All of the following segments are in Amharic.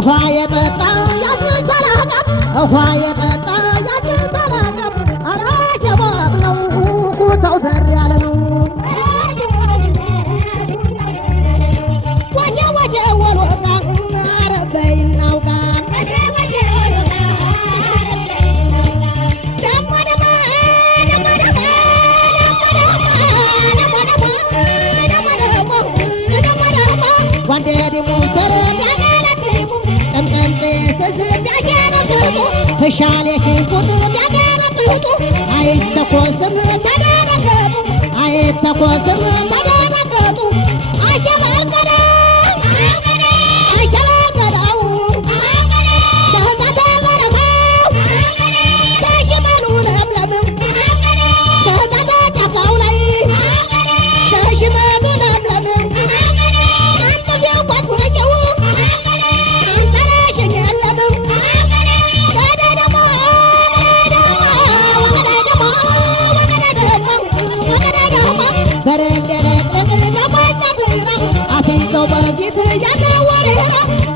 ውሃ የጠጣ ያስሰላቀም ውሃ የጠጣ ያስሰላቀም አራ ሸባብ ነው ኩታው ዘር ያለ ነው ወጀ ወጀ ወሎቃ አረበይናውቃ فشال يشيكوت بيغرقوت አይተኮስም ተደረገጡ አይተኮስም ተደረገጡ አሸባልቀዳ አሸባልቀዳው ተዛተበረካው ተሽመሉ ለምለም ተዛተጫካው ላይ ተሽመሉ ለምለም አንተ ቢያቋት ወጀው አንተራሽኝ የለምም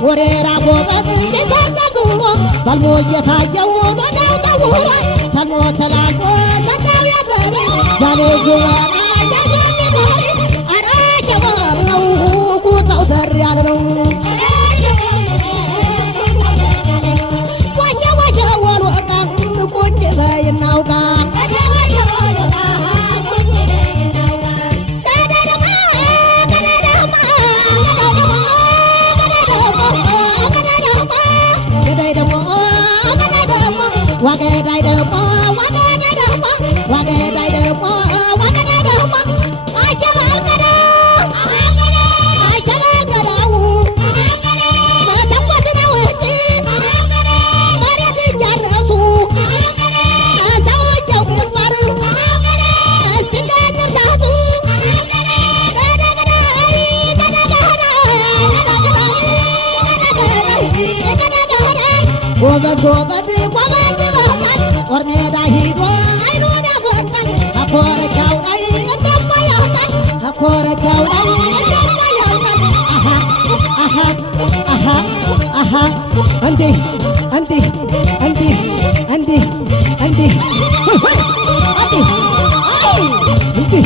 ወሬራ ጎበዝ የተለግሮ ሰልሞ እየታየው በዳው ተውራ ሰልሞ ተላልፎ ሰጣው ያገሬ ዛሌ ጉባና ያገኘ አራ ሸባብ ነው ኩታው ዘር ያለ ነው ወሸ ወሸ ወልወቃ ቁጭ በይናውቃ Wagaday demo, wagaday demo, wagaday demo, wagaday demo. Ashagal kada, ashagal kada wu. Matapos na wuti, marati jarasu. Asau jauhin baru, astikan tersasu. Kada kada, kada kada, kada kada, kada kada. Gobad gobad gobad. Orneda hido አይኑን ያፈጣን አኮረቻው ላይ እንደማያውቃን አኮረቻው ላይ እንደማያውቃን አሃ አሃ አሃ አሃ እንዲህ እንዲህ እንዲህ እንዲህ እንዲህ እንዲህ እንዲህ